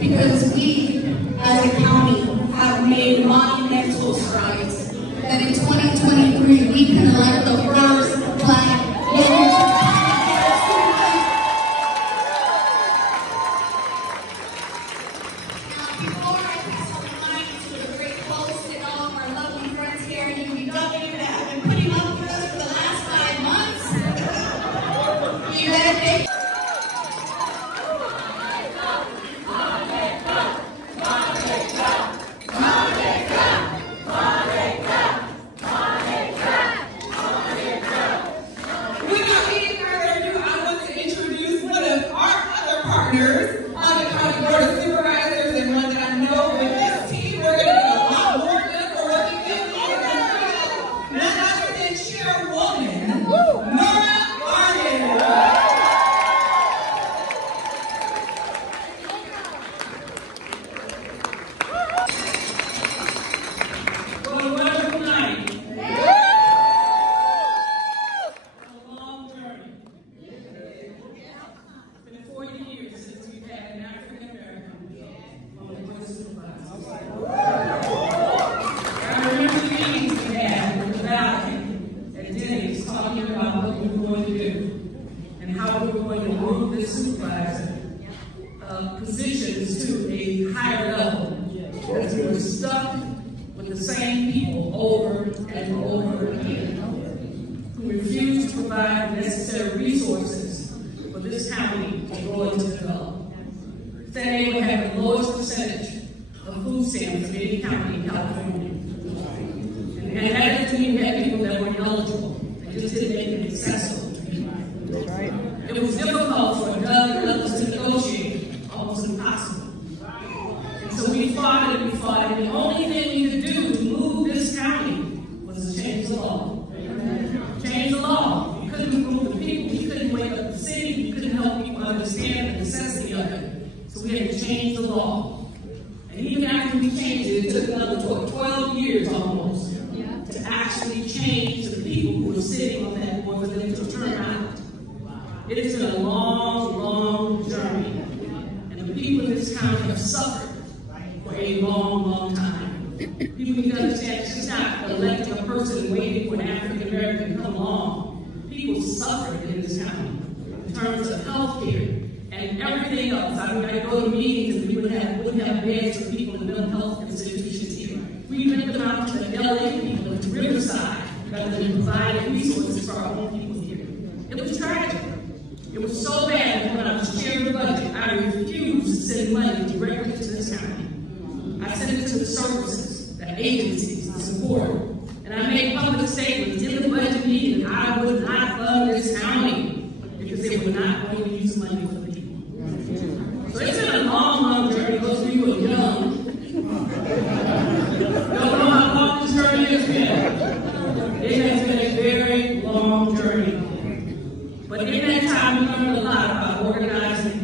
Because we, as a county, have made monumental strides. That in 2023, we can elect the first Black woman. Before I pass on the mic to the great host and all of our lovely friends here in UW that have been putting up with us for the last 5 months, we ready? Partners on the County Board of Supervisors, and one that I know with this team we're going to get a lot more done for what we did here. None other than Chairwoman Nora Arden. Well, a wonderful night. A long journey. It's been 40 years since we've had an African American on the Board of Supervisors. I remember the meetings we had with the Valley and Denny's talking about what we were going to do and how we were going to move this supervisor positions to a higher level. Because we were stuck with the same people over and over again who refused to provide the necessary resources for this county to grow and to develop. Today we have the lowest percentage of food stamps of any county in California. And that doesn't mean we had people that weren't eligible. They just didn't make it accessible to people. It was difficult for a judge and others to negotiate, almost impossible. And so we fought and we fought, and the only thing we could do to move this county was to change the law. Change the law. We couldn't move the people, we couldn't wake up the city, we couldn't help people understand the necessity of it. So we had to change the law. And even after we changed it, it took another 12 years almost to actually change the people who were sitting on that board for them to turn out. It has been a long, long journey. And the people in this county have suffered for a long, long time. People need to understand it's just not electing a person and waiting for an African American to come along. People suffered in this county in terms of health care and everything else. I mean, I go to meetings and we wouldn't have beds for people in mental health institutions here. We went them out to the LA people, to Riverside, rather than providing resources for our own people here. It was tragic. It was so bad that when I was chairing the budget, I refused to send money directly to this county. I sent it to the services, the agencies, the support. And I made public statements in the budget meeting that I would not fund this county because they were not going to use money for the people. So it's been a long, long journey. Those of you who are young don't know how long this journey has been. It has been a very long journey. But in that time, we learned a lot about organizing,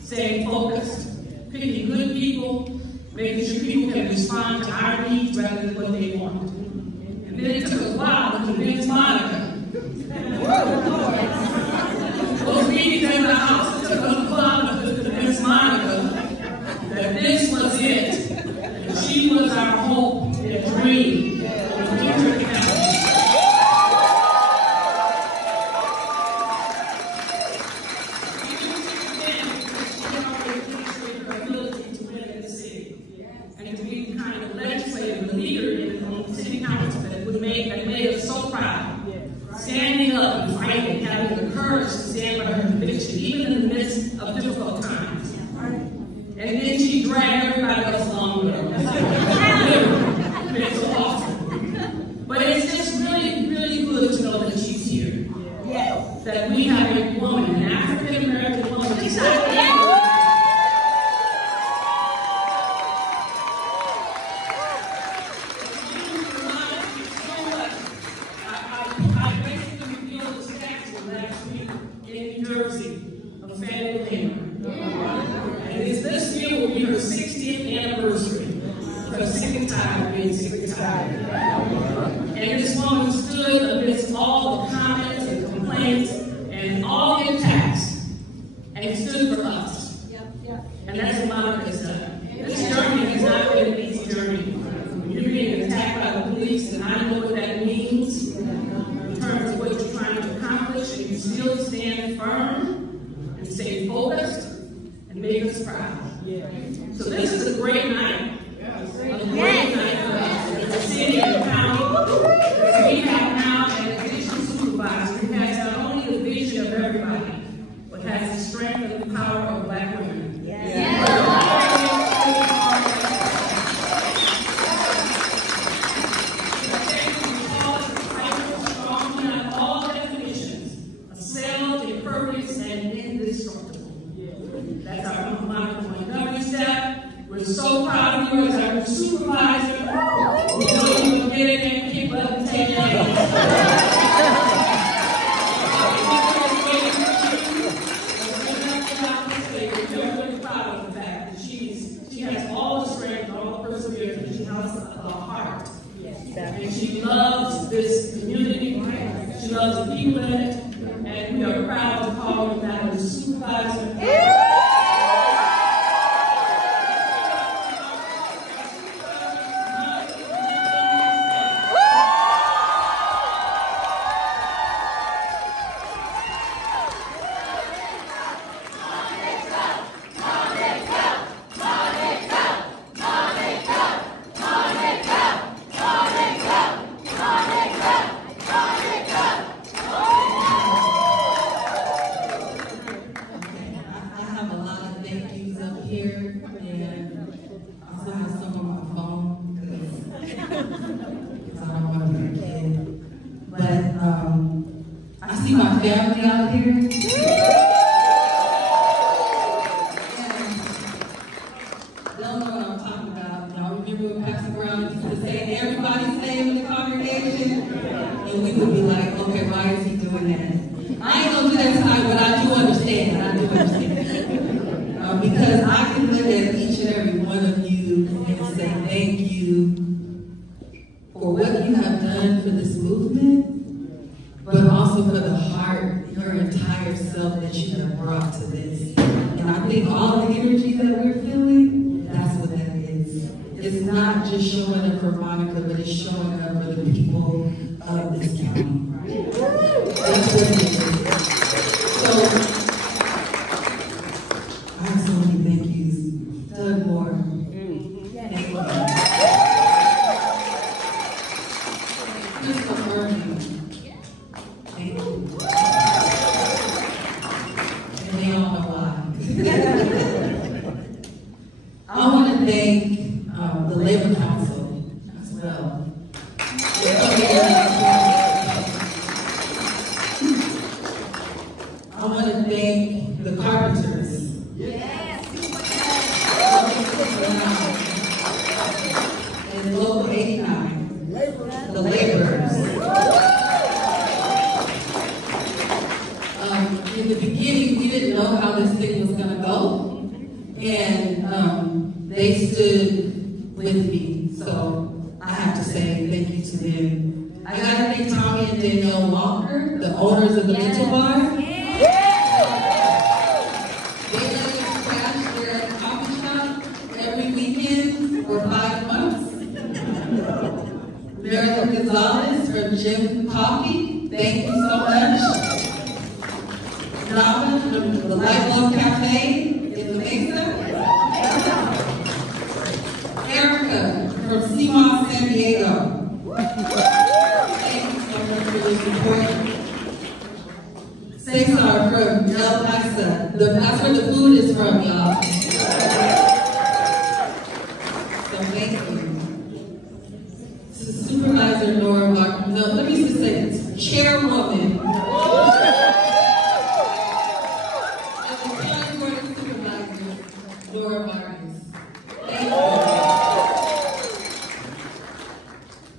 staying focused, picking be good people, making sure people can respond to our needs rather than what they want. And then it took a while to convince Monica. Those meetings in the house, it took a while to convince Monica that this was it. And she was our hope and dream for the future of the county. And to be the kind of legislative leader in the city council that made us so proud. Standing up and fighting, having the courage to stand by her conviction, even in the midst of difficult times. And then she dragged everybody else along with her. It's so awesome. But it's just really, really good to know that she's here. That we have a woman, an African American woman. She's not and this woman stood amidst all the comments and complaints and all the attacks and stood for us. And that's what Monica has done. This journey has not been an easy journey. You're being attacked by the police, and I know what that means in terms of what you're trying to accomplish, and you still stand firm and stay focused and make us proud. So this is a great night. A great night for us as a city and county. We have now an additional supervisor who has not only the vision of everybody, but has the strength and the power of Black women. All definitions, assailed, impervious, and indestructible. That's our Montgomery Steppe. We're so proud of you as our supervisor. We know you will get in there and keep up and take names. We're really proud of the fact that she has all the strength, all the perseverance, and she has a heart. And she loves this community. She loves the people in it. And we are proud to call her now the supervisor. I see my family out here. Y'all know what I'm talking about. Y'all remember when Pastor Brown used to say everybody's name in the congregation? And we would be like, okay, why is he doing that? I ain't gonna do that tonight, but I do understand. Because I can look at each and every one of you and say thank you for what you have done for this movement, but also for the heart, your entire self that you have brought to this. And I think all the energy that we're feeling, that's what that is. It's not just showing up for Monica, but it's showing up for the people of this county. That's what it is. So, I just want to thank you, Doug Moore. Thank you. Just affirming. Thank you. And they all know why. I want to thank the Labor Council as well. I want to thank the carpenters. And Local 89, the laborers. In the beginning, we didn't know how this thing was going to go. And They stood with me, so I have to say thank you to them. I got to thank Tommy and Danielle Walker, the owners of the Mental Bar. They let us crash their coffee shop every weekend for 5 months. Marilyn Gonzalez from Jim Coffee, thank you so much. Nava from the Light Love Cafe in the Mesa. Erica from CMOS San Diego. Thank you so much for your support. Cesar from El Paisa. That's where the food is from, y'all. So thank you. Supervisor Nora Martin. No, let me just say this. Chairwoman. Laura Martins. Thank you.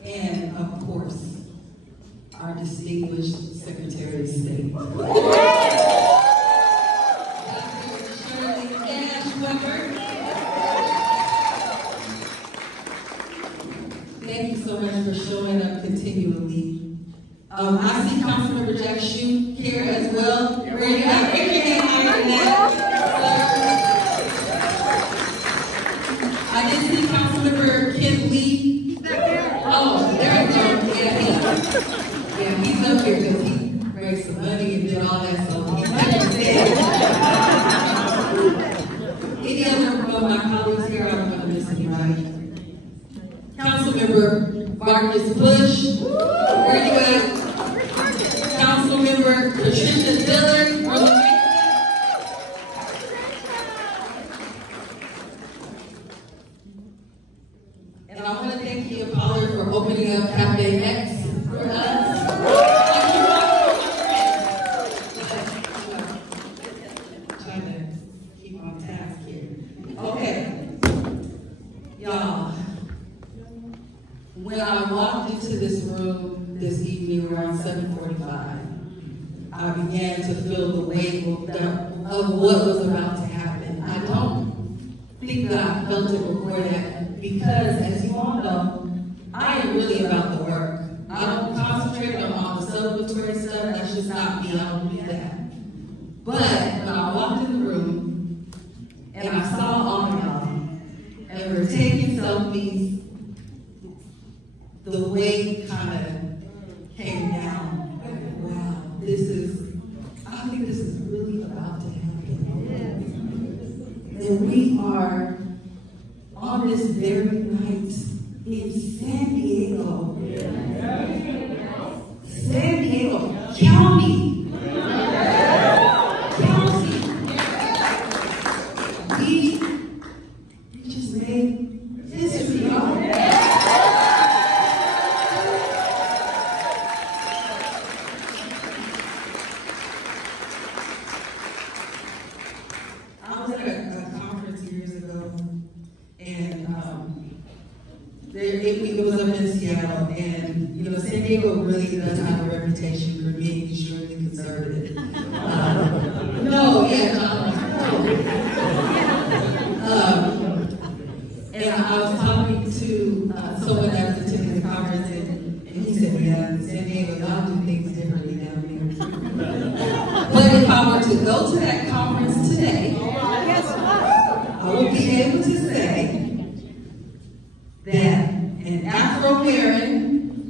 And of course, our distinguished Secretary of State. Thank you so much for showing up continually. I see Councilmember Jack Shue here as well. Where you at? Raise your hand higher than that. I did see Councilmember Ken Lee. Oh, there we go. Yeah, he's up here because he raised some money and did all that, so he's understand. Any other of my colleagues here, I don't know if I'm missing anybody. Councilmember Marcus Bush. Where you at? Councilmember Patricia Dillard from the And I want to thank you, Apollo, for opening up Cafe X for us. Trying to keep on task here. Okay. Y'all, when I walked into this room this evening around 7:45, I began to feel the weight of what was about to happen. I don't think that I felt it before that because, as you all know, I am really about the work. I don't concentrate on all the celebratory stuff. That's just not me. I don't do that. But when I walked in the room and I saw all of y'all and we were taking selfies, the weight kind of came down. Like, wow, I think this is really about to happen. And we are on this very night in San Diego. San Diego County. We just made history, y'all. I was at a conference years ago, and it was up in Seattle, and San Diego really does have a reputation for being extremely conservative. And I was talking to someone that was attending the conference, and he said, "Yeah, San Diego, y'all do things differently down here." But if I were to go to that conference today, I would be able to say that an Afro-American,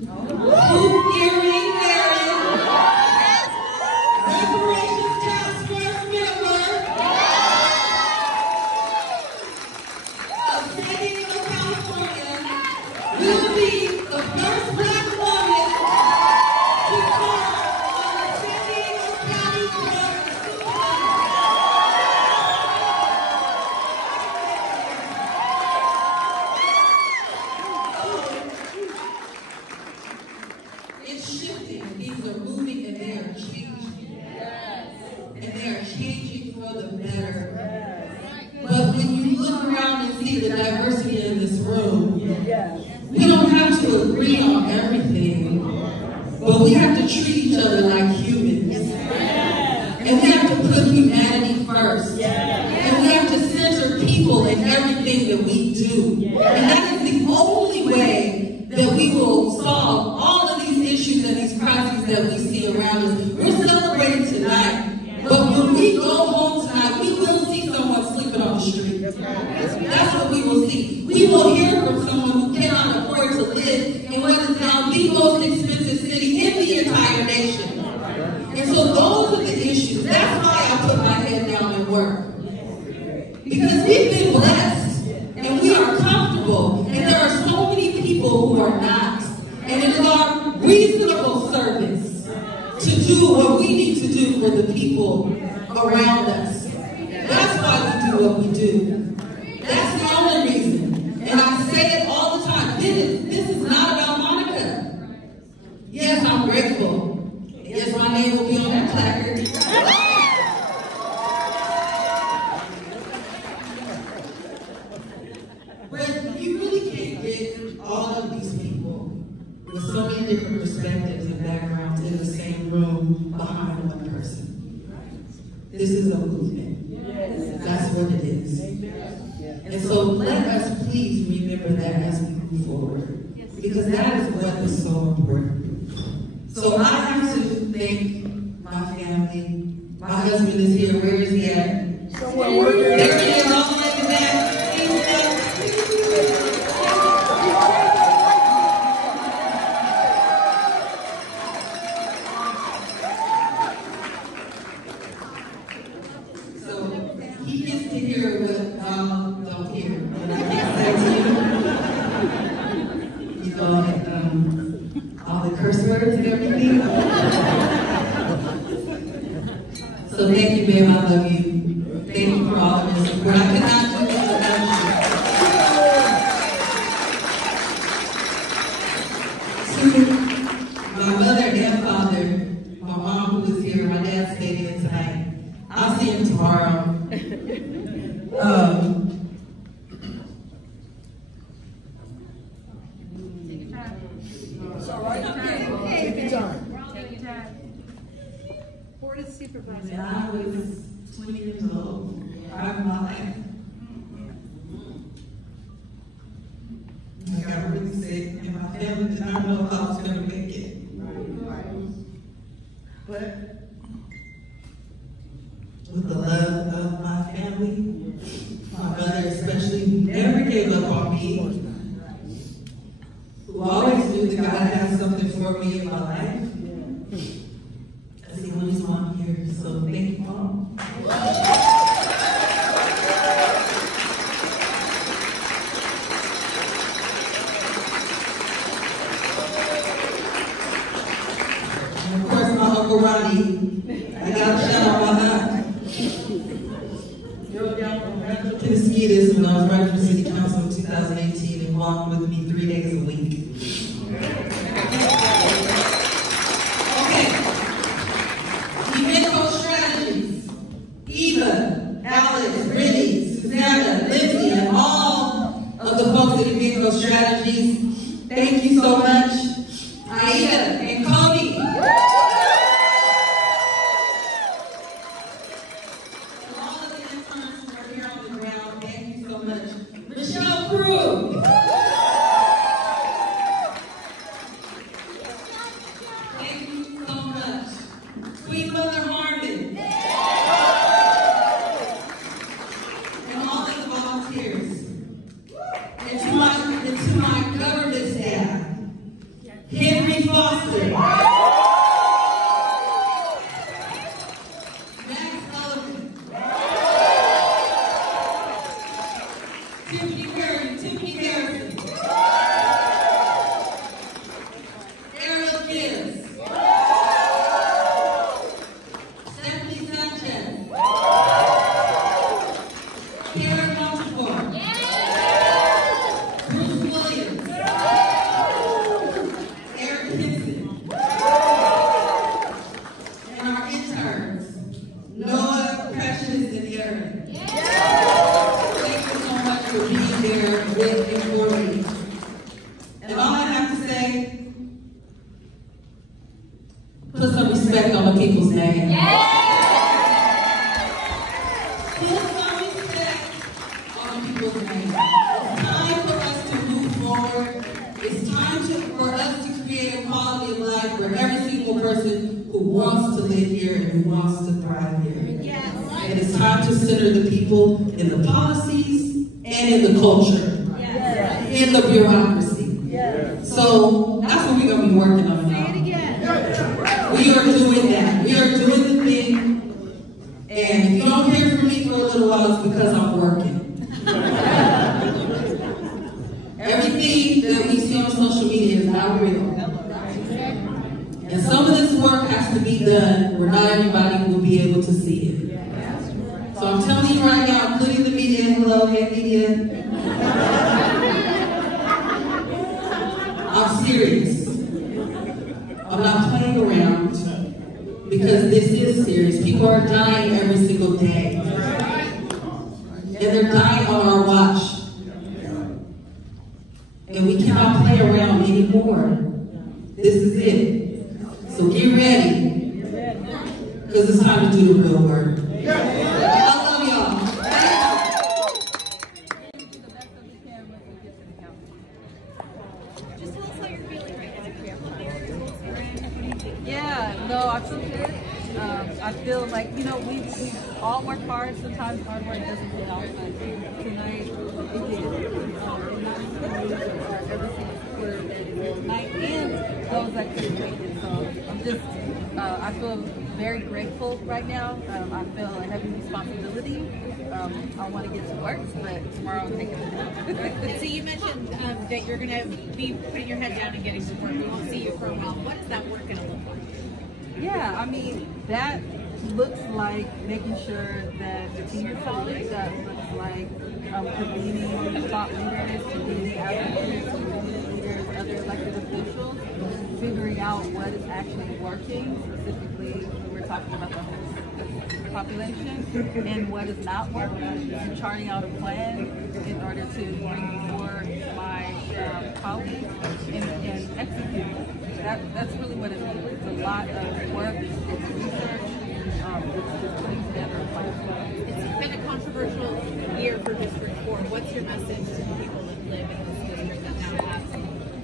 hoop earring wearing, reparations task force member of San Diego, California, will be the first Black woman to serve on the San Diego County Board. It's shifting. Things are moving and they are changing. And they are changing for the better. But when you look around and see the diversity in this room, we don't have to agree on everything, but we have to treat each other like humans. And we have to put humanity first. And we have to center people in everything that we do. And that is the only way that we will solve all of these issues and these crises that we see around us. We're celebrating tonight, but when we go home tonight, we will see someone sleeping on the street. That's what we will see. We will hear from someone who cannot afford to live in what is now the most expensive city in the entire nation. And so those are the issues. That's why I put my head down and work. Because we've been blessed, and we are comfortable, and there are so many people who are not. And it is our reasonable service to do what we need to do for the people around us. That's why we do what we do. That's the only reason. And I say it all the time. This is not about Monica. Yes, I'm grateful. Yes, my name will be on that placard. But you really can't get all of these people with so many different perspectives and backgrounds in the same room behind one person. This is a movement. That's what it is. And so let us please remember that as we move forward. Because that is what is so important. So I have to thank my family. My husband is here. Where is he at? Somewhere working. There he is, all the way in the back. He gets to hear what don't hear. What I can't say to you. You know, all the curse words and everything. So thank you, babe. I love you. Thank you for all of this support. I cannot do this without you. My mother and father, my mom who was here, my dad stayed in tonight. I'll see him tomorrow. It's all right. Take your time. Take your time. Board of Supervisors. When I was 20 years old, I was my life. I got really sick, and my family did not know if I was going to make it. But with the love of my family, my mother especially, who never gave up on me, who always knew that God had something for me in my life. That's the only reason I'm here. So thank you, Mom. And of course, my Uncle Ronnie. I got to shout out my aunt. Mosquitoes when I was running for City Council in 2018 and walked with me 3 days a week. Okay. Event strategies. Eva, Alice, Brittany, Susanna, Lindsay, and all of the folks at Event Strategies, thank you so much. Aida and Cody. Put some respect on the people's name. Put some respect on the people's name. It's time for us to create a quality of life for every single person who wants to live here and who wants to thrive here. Yes. And it's time to center the people in the policies and in the culture, Yes. in the bureaucracy. Yeah. So that's what we're going to be working on Say it now. again. We are doing that. We are doing the thing. And if you don't hear from me for a little while, it's because I'm working. Everything that we see on social media is not real. And some of this work has to be done where not everybody will be able to see it. So I'm telling you right now, including the media, hello, hey media. I'm serious. I'm not playing around because this is serious. People are dying every single day. And they're dying on our watch. And we cannot play around anymore. This is it. So get ready. Because it's time to do the real work. I love y'all. Just tell us how you're feeling right now. Yeah, no, I feel good. I feel like, we all work hard. Sometimes hard work doesn't pay off. But tonight, it did. Every single quarter day tonight and those that could have made it. So I'm just, I feel very grateful right now. I feel a heavy responsibility. I want to get to work, but tomorrow I'll take it. And so you mentioned that you're going to be putting your head down and getting some work. We won't see you for a while. What is that work going to look like? Yeah, I mean, that looks like making sure that the team is solid. That looks like convening thought leaders, convening advocates, community leaders, other elected officials, figuring out what is actually working, specifically when we're talking about the homeless population, and what is not working, and charting out a plan in order to bring before my colleagues and execute. That's really what it is. It's a lot of work, it's research, it's just putting together a plan. It's been a controversial year for District 4. What's your message to the people that live in this district that now have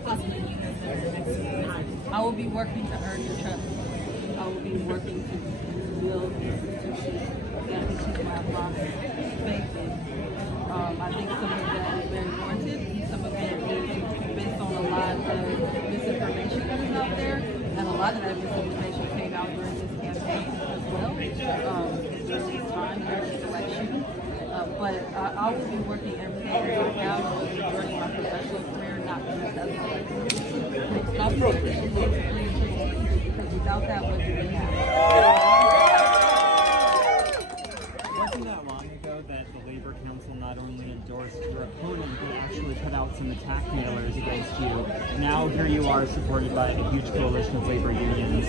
possibly units that are next to you? I will be working to earn your trust. I will be working to build institutions that we keep my lost faith in. I think some of that is very warranted. Some of it is based on a lot of misinformation that is out there, and a lot of that misinformation came out during this campaign as well, during this time, during this election. But I will be working every day as I have during my professional career, not because because without that, what do we have? Wasn't that long ago that the Labor Council not only endorsed your opponent, but actually put out some attack mailers against you? Now here you are, supported by a huge coalition of labor unions.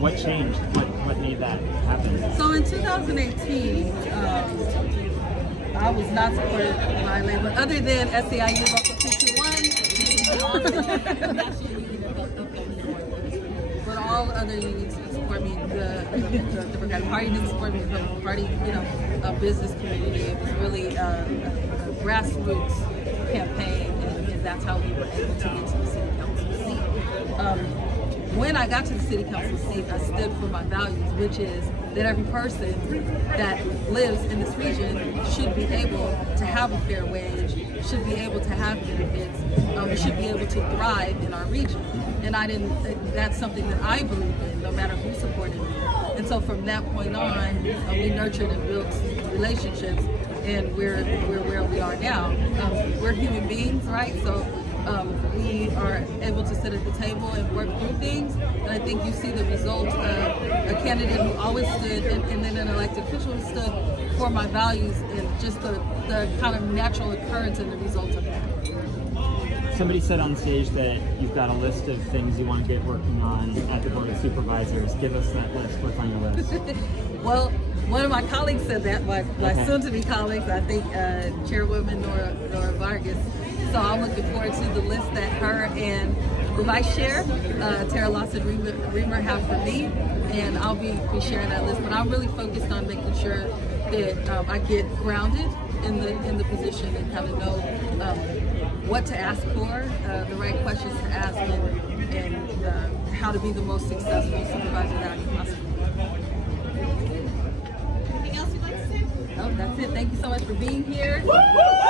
What changed? What made that happen? So in 2018, I was not supported by labor, other than SEIU Local 221. But all other unions support me. The Democratic Party didn't support me. The Republican Party, a business community. It was really a grassroots campaign, and that's how we were able to get to the city council seat. When I got to the city council seat, I stood for my values, which is that every person that lives in this region should be able to have a fair wage, should be able to have benefits, should be able to thrive in our region. And that's something that I believe in, no matter who supported me. And so from that point on, we nurtured and built relationships, and we're where we are now. We're human beings, right? So we are able to sit at the table and work through things. And I think you see the result of a candidate who always stood, and then an elected official who stood for my values, and just the kind of natural occurrence and the results of that. Somebody said on stage that you've got a list of things you want to get working on at the Board of Supervisors. Give us that list. What's on your list? Well, one of my colleagues said that, my soon-to-be colleagues, I think Chairwoman Nora Vargas. So I'm looking forward to the list that her and the Vice Chair, Tara Lawson-Reamer, have for me, and I'll be sharing that list. But I'm really focused on making sure that I get grounded in the position and kind of know what to ask for, the right questions to ask, and how to be the most successful supervisor that I can possibly be. Anything else you'd like to say? No, that's it. Thank you so much for being here. Woo!